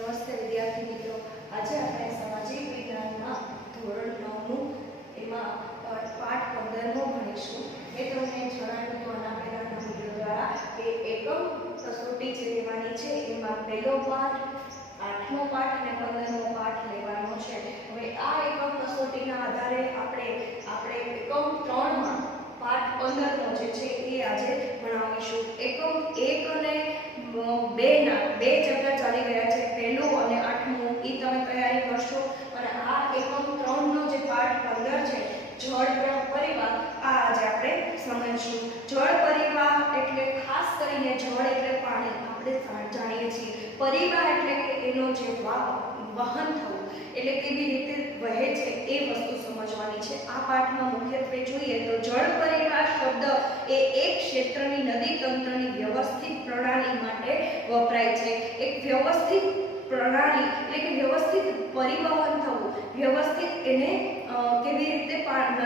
નમસ્તે વિદ્યાર્થી મિત્રો, આજે આપણે સામાજિક વિજ્ઞાનમાં ધોરણ 9નું એમાં પાઠ 15 ભણીશું. મેં તમને જણાવ્યું હતું આના પહેલાના વિડીયો દ્વારા કે એકમ કસોટી જે લેવાની છે એમાં પહેલો પાઠ, 8મો પાઠ અને 15મો પાઠ લેવાનો છે. હવે આ એકમ કસોટીના આધારે આપણે એકમ 3માં પાઠ 15નો જે છે એ આજે ભણાવીશું. એકમ 1 અને 2 ના 2 ચેપ્ટર ચાલી રહ્યા છે, પહેલું અને 8મું. એ તમે તૈયારી કરશો. અને આ એકમ 3નો જે પાઠ 15 છે, જળ પરિવાહ, આ આજે આપણે સમજીશું. જળ પરિવાહ એટલે ખાસ કરીને જળ એટલે પાણી, આપણે જાણીએ છીએ. પરિવાહ એટલે કે એનો જે વહન થવું, એટલે કેવી રીતે વહે છે એ વસ્તુ સમજવાની છે. આ પાઠમાં મુખ્યત્વે જોઈએ તો જળ પરિવાહ શબ્દ એ એક ક્ષેત્રની નદી તંત્રની વ્યવસ્થિત પ્રણાલી માટે વપરાય છે. એક વ્યવસ્થિત પ્રણાલી એટલે કે વ્યવસ્થિત પરિવહન થવું, વ્યવસ્થિત એને કેવી રીતે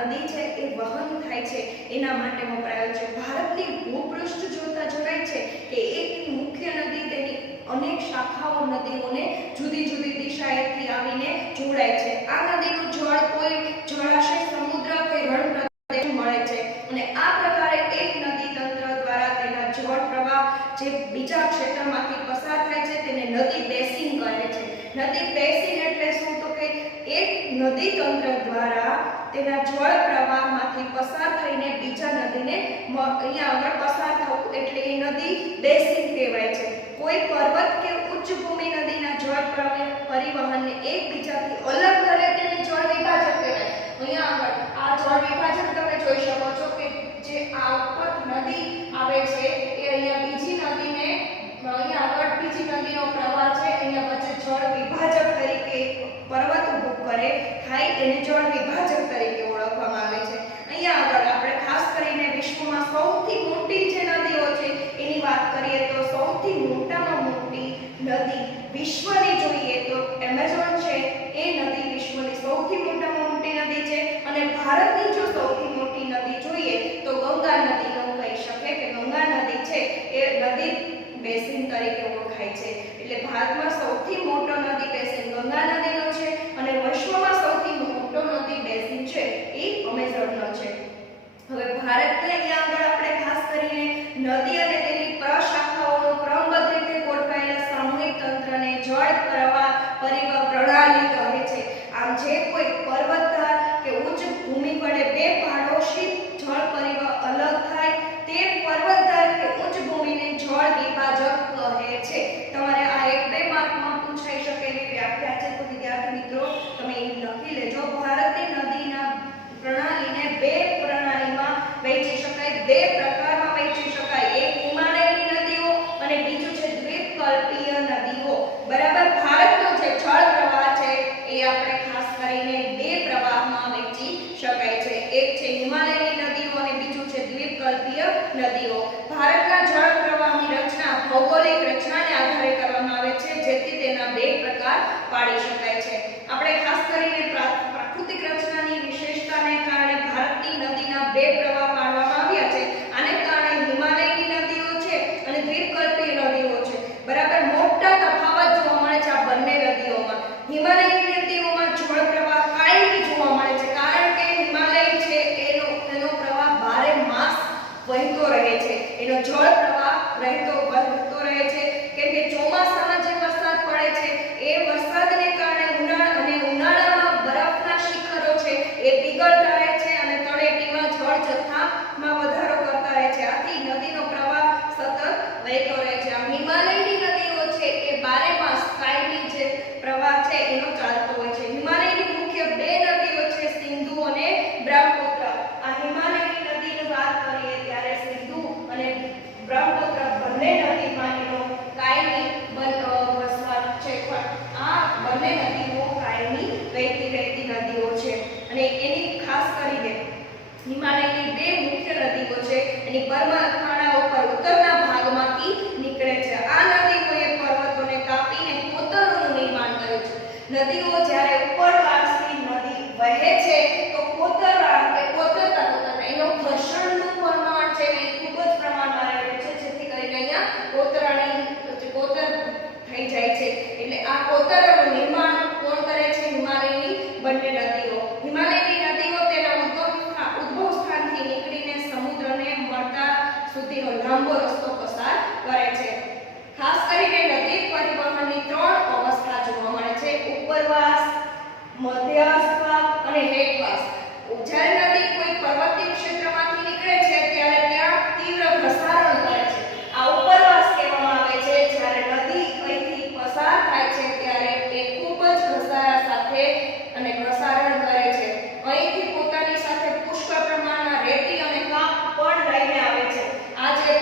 નદી છે એ વહન થાય છે એના માટે વપરાયો છે. ભારતની ભૂપૃષ્ઠ જોતા જણાય છે કે એક મુખ્ય નદી તેની અનેક શાખાઓ નદીઓને જુદી જુદી દિશાએથી આવીને જોડાય છે. આ નદીનું જળ કોઈ જળાશય, સમુદ્ર કે રણ પ્રદેશ મળે છે અને આ પ્રકારે એક નદી તંત્ર દ્વારા તેના જળ પ્રવાહ જે બીજા ક્ષેત્રમાંથી પસાર થાય છે તેને નદી બેસિન કહે છે. નદી બેસિન એટલે શું? તો કે એક નદી તંત્ર દ્વારા તેના જળ પ્રવાહમાંથી પસાર થઈને બીજા નદીને અહીંયા આગળ પસાર થવું એટલે એ નદી બેસિન કહેવાય છે. કોઈ પર્વત કે ઉચ્ચ ભૂમિ નદીના જળ પરિવહનને એકબીજાથી અલગ કરે તેને જળ વિભાજક કહેવાય. અહીંયા આગળ આ જળ વિભાજક તમે જોઈ શકો છો કે જે આ ઉપર નદી આવે છે એ અહીંયા બીજી નદીને અહીંયા આગળ બીજી નદીનો પ્રવાહ છે, અહીંયા વચ્ચે જળ વિભાજક તરીકે પર્વત ઊભું કરે થાય એને જળ વિભાજક તરીકે ઓળખવામાં આવે છે. અહીંયા આગળ આપણે ખાસ કરીને વિશ્વમાં સૌથી મોટી જે નદીઓ છે એની વાત કરીએ તો સૌથી મોટામાં મોટી નદી વિશ્વની જોઈએ તો એમેઝોન છે. એ નદી વિશ્વની સૌથી મોટામાં મોટી નદી છે. અને ભારતની જો સૌથી મોટી નદી જોઈએ તો ગંગા નદીનો કહી શકે કે ગંગા નદી છે એ નદી બેસિન તરીકે ઓળખાય છે. એટલે ભારતમાં સૌથી મોટો નદી બેસિન ગંગા નદીનો છે અને વિશ્વમાં સૌથી મોટો નદી બેસિન છે એ અમેઝોનનો છે. હવે ભારતને અહીંયા આગળ આપણે ખાસ કરીને નદી અને તેની પ્રશાખાઓનો ક્રમબદ્ધ રીતે ગોઠવાયેલા સામૂહિક તંત્રને જળ પ્રવાહ પરિવહન પ્રણાલી કહે છે. આમ જે કોઈ પર્વતધાર કે ઉચ્ચ ભૂમિ વડે બે પાડોશી જળ પરિવહન અલગ થાય તે પર્વતધાર કે ઉચ્ચ ભૂમિને જળ વિભાજક કહે છે. તમારે આ 1-2 માર્કમાં પૂછાઈ શકેલી વ્યાખ્યા છે, તો વિદ્યાર્થી મિત્રો તમે એ લખી લેજો. ભારતની નદીના પ્રણાલીને બે પ્રણાલીમાં વહેંચી શકાય, બે પ્રકારમાં વહેંચી શકાય. એક હિમાલયની નદીઓ અને બીજું છે દ્વીપકલ્પીય નદીઓ. બરાબર. ભારતનો જે જળ પ્રવાહ છે એ આપણે ખાસ કરીને બે પ્રવાહમાં વહેંચી શકાય છે. એક છે હિમાલયની નદીઓ અને બીજું છે દ્વીપકલ્પીય નદીઓ. ભારતના જળ પ્રવાહની રચના ભૌગોલિક રચનાને આધારે કરવામાં આવે છે, જેથી તેના બે પ્રકાર પાડી શકાય છે. આપણે ખાસ કરીને પ્રાકૃતિક રચનાની વિશેષતાને કારણે ભારતની નદીના બે પ્રવાહ પાડવામાં આવ્યા છે. આને કારણે હિમાલયની નદીઓ છે અને દ્વીપકલ્પીય નદીઓ છે. બરાબર. મોટા તફાવત જોવા મળે છે આ બંને નદીઓમાં. હિમાલયની નદીઓમાં જળ પ્રવાહ કાયમી જોવા મળે છે, કારણ કે હિમાલય છે એનો પ્રવાહ બારે માસ વહેતો રહે છે. એનો જળ પ્રવાહ વહેતો રહે છે, કેમ કે ચોમાસામાં જે વરસાદ પડે છે એ વરસાદને કારણે ઉનાળામાં બરફના શિખરો છે એ પીગળતા રહે છે અને તળેટીમાં જળ જથ્થામાં વધારો કરતા રહે છે. આથી નદીનો પ્રવાહ સતત વહેતો રહે છે. આમ હિમાલયની નદીઓ છે એ બારે માસ કાયમી જે પ્રવાહ છે એનો ચાલતો હોય છે. હિમાલયની મુખ્ય બે નદીઓ છે સિંધુ અને બ્રહ્મપુત્ર. આ હિમાલયની નદીની વાત કરીએ ત્યારે સિંધુ અને બ્રહ્મપુત્ર બંને નદીમાં એનો કાયમી વસવાટ છે. આ બંને નદીઓ કાયમી વહેતી નદીઓ છે અને એની ખાસ કરીને હિમાલયની બે મુખ્ય નદીઓ છે. એની પર્વતમાળાઓ પર ઉત્તરના ભાગમાંથી નીકળે છે. આ નદીઓએ પર્વતોને કાપીને કોતરોનું નિર્માણ કર્યું છે. નદીઓ જ્યારે ઉપરવાસથી નદી વહે છે તો કોતરતા એનો ઘર્ષણનું પ્રમાણ છે એ ખૂબ જ પ્રમાણમાં રહે છે, જેથી કરીને અહીંયા કોતર થઈ જાય છે. એટલે આ કોતરણનું નિર્માણ કોણ કરે છે? હિમાલયની બંને નદીઓ. હિમાલયની નદીઓ તેના ઉદ્ભવ સ્થાનથી નીકળીને સમુદ્રને મળતા સુધીનો લાંબો રસ્તો પસાર કરે છે. ખાસ કરીને નદી પરિવહનની 3 અવસ્થા જોવા મળે છે: ઉપરવાસ, મધ્યવાસ અને હેઠવાસ. જ્યારે નદી કોઈ પર્વતીય ક્ષેત્રમાંથી નીકળે છે ત્યારે ત્યાં તીવ્ર ઘસારણ કરે છે. આ ઉપરવાસ કહેવામાં આવે છે. જ્યારે નદી અહીંથી પસાર થાય છે ત્યારે તે ખૂબ જ ઘસારા સાથે અને ઘસારણ કરે છે. અહીંથી પોતાની સાથે પુષ્કળ પ્રમાણમાં રેતી અને કાંપ પણ લઈને આવે છે. આ જે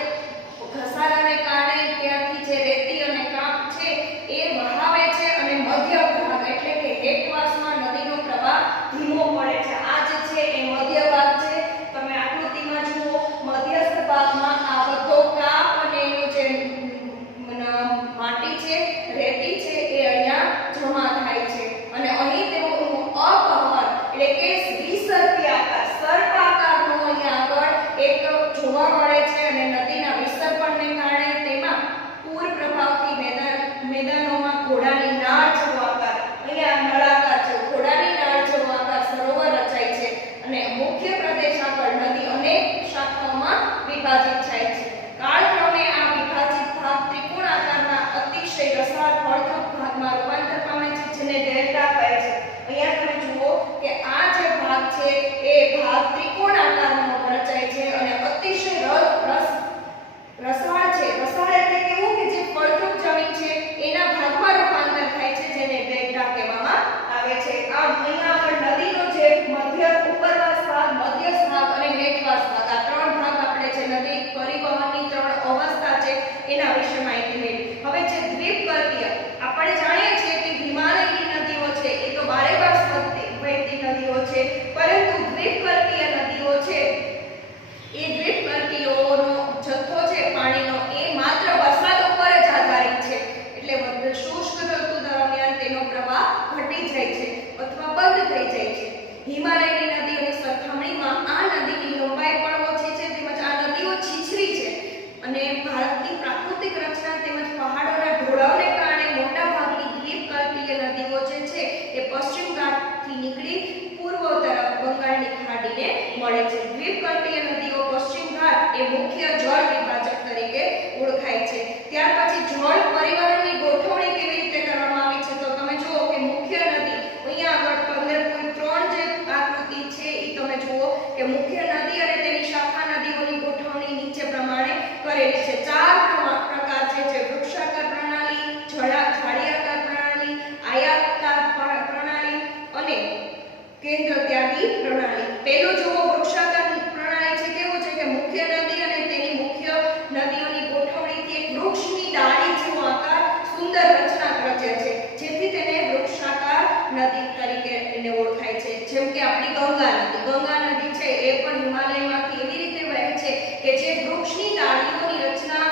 ઘસારાને કારણે ત્યાંથી જે રેતી અને કાંપ છે એ વહાવે છે અને મધ્ય ભાગ એટલે કે હેઠવાસમાં નદીનો પ્રવાહ ધીમો પડે છે. આ જે છે એ મધ્ય ભાગ છે. તમે આકૃતિમાં જુઓ, મધ્યસ્થ ભાગમાં આ બધો કાપ અને એનું જે માટી છે, રેતી છે એ અહીંયા જમા થાય છે અને અહીં તેનું અપવહન એટલે કે વિસર્પ્યાકાર સર્પાકારનો અહીંયા આગળ એક જોવા મળે છે અને નદીના વિસર્પણને કારણે તેમાં પૂર પ્રભાવથી મેદાનોમાં ઘોડાની નાળ જેવો આકાર, અહીંયા નળાકાર છે, ઘોડાની નાળ જેવો આકાર સરોવર રચાય છે અને મુખ્ય પ્રદેશ આગળ નદી અનેક શાખાઓમાં વિભાજિત થાય છે. કાળક્રમે આ વિભાજિત ભાગ ત્રિકોણાકારના અતિશય રસાળ ફળદ્રુપ ભાગમાં રૂપાંતર પામે છે, જેને ડેલ્ટા કહે છે. અહીંયા તમે જુઓ કે આ જે ભાગ છે એ ભાગ ત્રિકોણાકારનો રચાય છે અને અતિશય રસાળ છે. રસાળ એટલે કેવું કે જે ફળદ્રુપ જમીન છે એના ભાગમાં રૂપાંતર થાય છે, જેને ડેલ્ટા કહેવામાં આવે છે. આ અહીંયા આગળ નદીનો જે મધ્ય ઉપરવાસ ભાગ, મધ્યસ્થ ભાગ અને હેઠવાસ ભાગ, આ 3 ભાગ આપણે જે નદી પરિવહનની 3 અવસ્થા છે એના વિશે માહિતી મેળવી. હવે જે દ્વીપકલ્પીય આપણે જાણીએ છીએ કે હિમાલયની નદીઓ છે એ તો બારે બાર વહેતી નદીઓ છે, પરંતુ દ્વીપકલ્પીય નદીઓ છે એ દ્વીપકલ્પીયોનો જથ્થો છે પાણીનો એ માત્ર વરસાદ ઉપર જ આધારિત છે. એટલે શુષ્ક ઋતુ દરમિયાન તેનો પ્રવાહ ઘટી જાય છે અથવા બંધ થઈ જાય છે. હિમાલયની નદીઓની સરખામણીમાં આ નદીની લંબાઈ પણ ઓછી છે, તેમજ આ નદીઓ છીછરી છે અને ભારતની પ્રાકૃતિક રચના તેમજ પહાડોના ઢોળાવને કારણે મોટા ભાગની દ્વીપકલ્પીય નદીઓ જે છે એ પશ્ચિમ ઘાટથી નીકળી પૂર્વ તરફ બંગાળની ખાડીને મળે છે. દ્વીપકલ્પીય નદીઓ પશ્ચિમ ઘાટ એ મુખ્ય જળ વિભાજક તરીકે ઓળખાય છે. ત્યાર પછી જળ પરિવહનની ગોઠવણી કેવી રીતે કરવામાં આવી છે તો તમે જુઓ કે મુખ્ય નદી અહીંયા આગળ 15.3 જે આકૃતિ છે એ તમે જુઓ કે મુખ્ય નદી અને તેની શાખા નદીઓની ગોઠવણી નીચે પ્રમાણે કરેલી છે. 4 પ્રકાર છે, જે વૃક્ષાકાર પ્રણાલી, જાળીયાકાર પ્રણાલી, આયતાકાર પ્રણાલી અને કેન્દ્ર ત્યાગી પ્રણાલી. પેલું જુઓ વૃક્ષાકાર પ્રણાલી છે. કેવું છે કે મુખ્ય નદી અને તેની મુખ્ય નદીઓની ગોઠવણીથી એક વૃક્ષની ડાળી જેવો આકાર સુંદર રચના રચે છે, જેથી તેને વૃક્ષાકાર નદી તરીકે એને ઓળખાય છે. જેમ કે આપણી ગંગા નદી છે એ પણ હિમાલયમાંથી એવી રીતે વહે છે કે જે વૃક્ષની ડાળીઓની રચના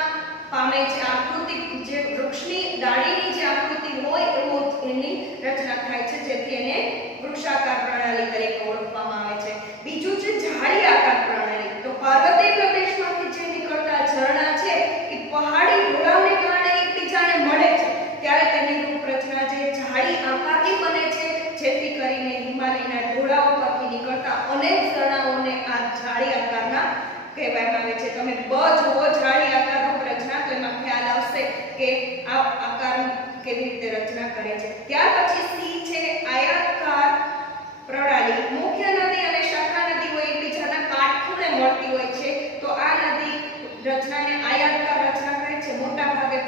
પામે છે. આકૃતિ જે વૃક્ષની ડાળીની જે આકૃતિ હોય એવું એની રચના થાય છે, જેથી એને વૃક્ષાકાર પ્રણાલી તરીકે ઓળખવામાં આવે છે. બીજું છે જાળીયાકાર પ્રણાલી. તો પાર્વતીય પ્રદેશમાંથી જે નીકળતા ઝરણા છે એ પહાડી ઢોળાવને કારણે એકબીજાને મળે છે ત્યારે તેની રૂપરચના જે જાળી આકારની બને છે, જેથી કરીને હિમાલયના ઢોળાવો પરથી નીકળતા અનેક ઝરણાઓને આ જાળી આકારના કહેવામાં આવે છે. તમે જુઓ જાળી આકાર રૂપરચના તો એમાં ખ્યાલ આવશે કે આ આકાર કેવી રીતે રચના કરે છે. ત્યાર પછી સી છે આયતાકાર પ્રણાલી. મુખ્ય નદી અને શાખા નદીઓ એકબીજાના કાટખૂણે મળતી હોય છે, તો આ નદી રચનાને આયતાકાર રચના કહે છે. મોટા ભાગે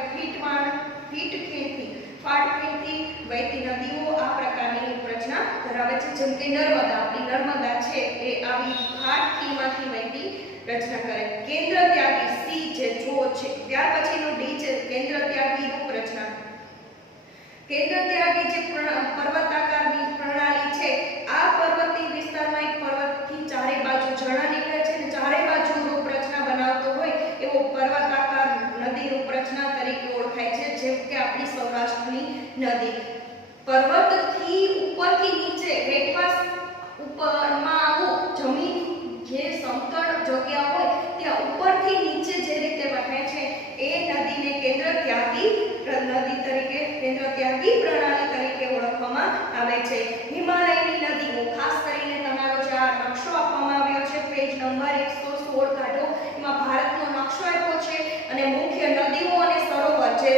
ફાટખીણથી વહેતી નદીઓ આ પ્રકારની રચના ધરાવે છે. જેમ કે આપણી નર્મદા છે એ આવી ફાટખીણમાંથી વહેતી રચના કરે. કેન્દ્ર ત્યાગી સી જે જુઓ છે. ત્યાર પછીનો ડી છે કેન્દ્ર ત્યાગી રૂપરચના. કેન્દ્ર ત્યાગી જે પર્વતાકારની પ્રણાલી છે, આ પર્વતીય વિસ્તારમાં એક પર્વતથી ચારે બાજુ ઝરણા નીકળે છે અને ચારે બાજુ રૂપરચના બનાવતો હોય એવો પર્વતાકાર નદી રૂપરચના તરીકે ઓળખાય છે. જેમ કે આપણી સૌરાષ્ટ્રની નદી પર્વતથી ઉપરથી નીચે હેઠવાસ ઉપરમાં આવું જમીન જે સમતળ જગ્યા હોય ત્યાં ઉપરથી નીચે જે રીતે વહે છે એ નદીને કેન્દ્ર ત્યાગી નદી તરીકે નદી પ્રણાલી તરીકે ઓળખવામાં આવે છે. હિમાલયની નદીઓ, ખાસ કરીને તમારો જે આ નકશો આપવામાં આવ્યો છે પેજ નંબર 116 કાઢો, એમાં ભારતનો નકશો આપ્યો છે અને મુખ્ય નદીઓ અને સરોવર જે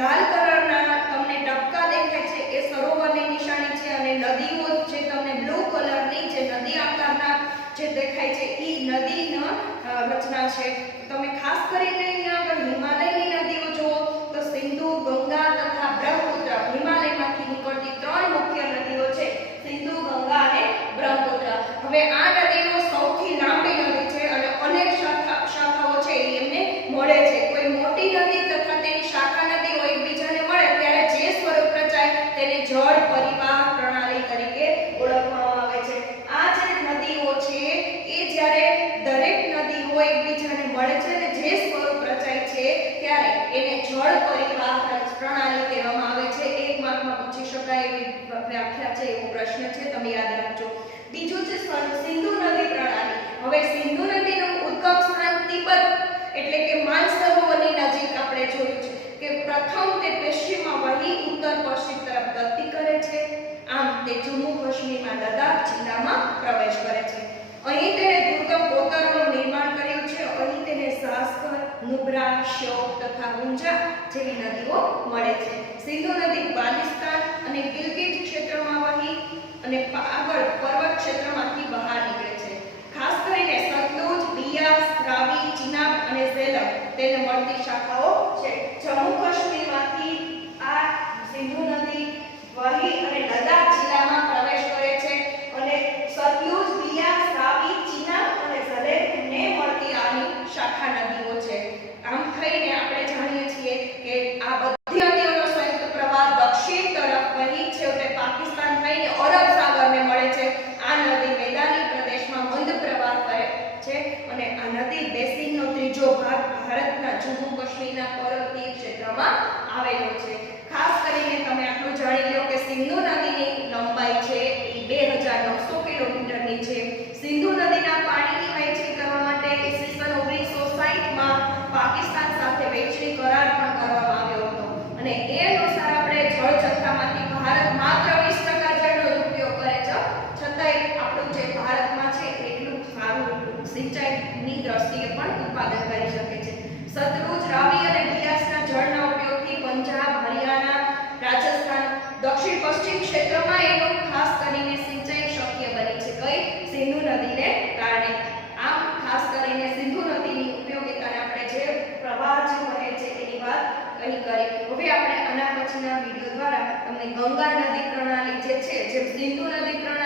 લાલ કલરના તમને ટપકા દેખાય છે એ સરોવરની નિશાની છે અને નદીઓ જે તમને બ્લુ કલરની જે નદી આકારના જે દેખાય છે એ નદીના રચના છે. તમે ખાસ કરીને અહીંયા આગળ હિમાલયની નદીઓ જુઓ તો સિંધુ, ગંગા તથા બ્રહ્મપુત્ર, હિમાલયમાંથી નીકળતી 3 મુખ્ય નદીઓ છે, સિંધુ, ગંગા અને બ્રહ્મપુત્ર. હવે આ નદીઓ સૌથી લાંબી નદી છે અને અનેક શાખાઓ છે એમને મળે છે. કોઈ મોટી નદી તથા તેની શાખા નદીઓ એકબીજાને મળે ત્યારે જે સ્વરૂપ રચાય તેને જળ પરિવાહ પ્રણાલી તરીકે ઓળખવામાં આવે છે. આ જે નદીઓ છે એ જ્યારે દરેક નદીઓ એકબીજાને મળે છે અને જે સ્વરૂપ રચાય છે ત્યારે એને જળ પરિવાહ પ્રણાલી કહેવામાં આવે છે. એક માર્કમાં પૂછી શકાય એવી વ્યાખ્યા છે, એવો પ્રશ્ન છે, તમે યાદ રાખજો. બીજું છે સિંધુ નદી પ્રણાલી. હવે સિંધુ નદીનું ઉદ્ગમ સ્થાન તિબેટ એટલે કે માનસરોવરની નજીક આપણે જોયું છે કે પ્રથમ તે પશ્ચિમમાં વહી ઉત્તર પશ્ચિમ તરફ ગતિ કરે છે. આમ તે જમ્મુ કાશ્મીરમાં લદ્દાખ જિલ્લામાં પ્રવેશ કરે છે. અહીં તેણે દુર્ગમ કોતરોનું નિર્માણ કર્યું છે. અહીં તેને સાસ્કર, નુબ્રા, શ્યોક તથા ઉંજા જેવી નદીઓ મળે છે. સિંધુ નદી બાલ્ટિસ્તાન અને ગિલગિટ ક્ષેત્રમાં વહી અને આગળ પર્વત ક્ષેત્રમાંથી બહાર નીકળે છે. ખાસ કરીને સતલુજ, બિયાસ, રાવી, ચિનાબ અને ઝેલમ તેને મળતી શાખાઓ છે. જમ્મુ કાશ્મીરમાંથી આ સિંધુ નદી વહી અને લદ્દાખ જિલ્લામાં પ્રવેશ કરે છે અને સતલુજ, બિયાસ, રાવી, ચિનાબ અને ઝેલમને મળતી આની શાખા નદીઓ છે. આમ થઈને આપણે જાણીએ છીએ કે આ બધી નદીઓનો સંયુક્ત પ્રવાહ દક્ષિણ તરફ વહી છેવટે પાકિસ્તાન થઈને અરબ સાગરને મળે છે. આ નદી મેદાની પ્રદેશમાં મંદ પ્રવાહ કરે છે અને આ નદી બેસિનનો ત્રીજો ભાગ ભારતના જમ્મુ કાશ્મીરના પર્વતીય ક્ષેત્રમાં આવેલો છે. ખાસ કરીને તમે આટલું જાણી લો કે સિંધુ નદીની લંબાઈ છે એ 2900 કિલોમીટરની છે. સિંધુ નદીના પાણીની વહેંચણી કરવા માટે ઈસવીસન 1960માં પાકિસ્તાન સાથે વહેંચણી કરાર પણ કરવામાં આવ્યો હતો અને એ અનુસાર આપણે જળ જથ્થામાંથી ભારત માત્ર 20% જળનો ઉપયોગ કરે છે, છતાંય આપણું જે ભારતમાં છે એટલું સારું સિંચાઈની દ્રષ્ટિએ પણ ઉત્પાદન કરી શકે છે. સતલુજ, રાવી અને બિયાસના જળના ઉપયોગથી પંજાબ, હરિયાણા, રાજસ્થાન, દક્ષિણ પશ્ચિમ ક્ષેત્રમાં એનું ખાસ કરીને સિંચાઈ શક્ય બની છે. કઈ? સિંધુ નદીને કારણે. આમ ખાસ કરીને સિંધુ નદીની ઉપયોગિતાને આપણે જે પ્રવાહ જે વહે છે એની વાત અહીં કરી. હવે આપણે આના પછીના વિડિયો દ્વારા તમને ગંગા નદી પ્રણાલી જે છે, જે સિંધુ નદી પ્રણાલી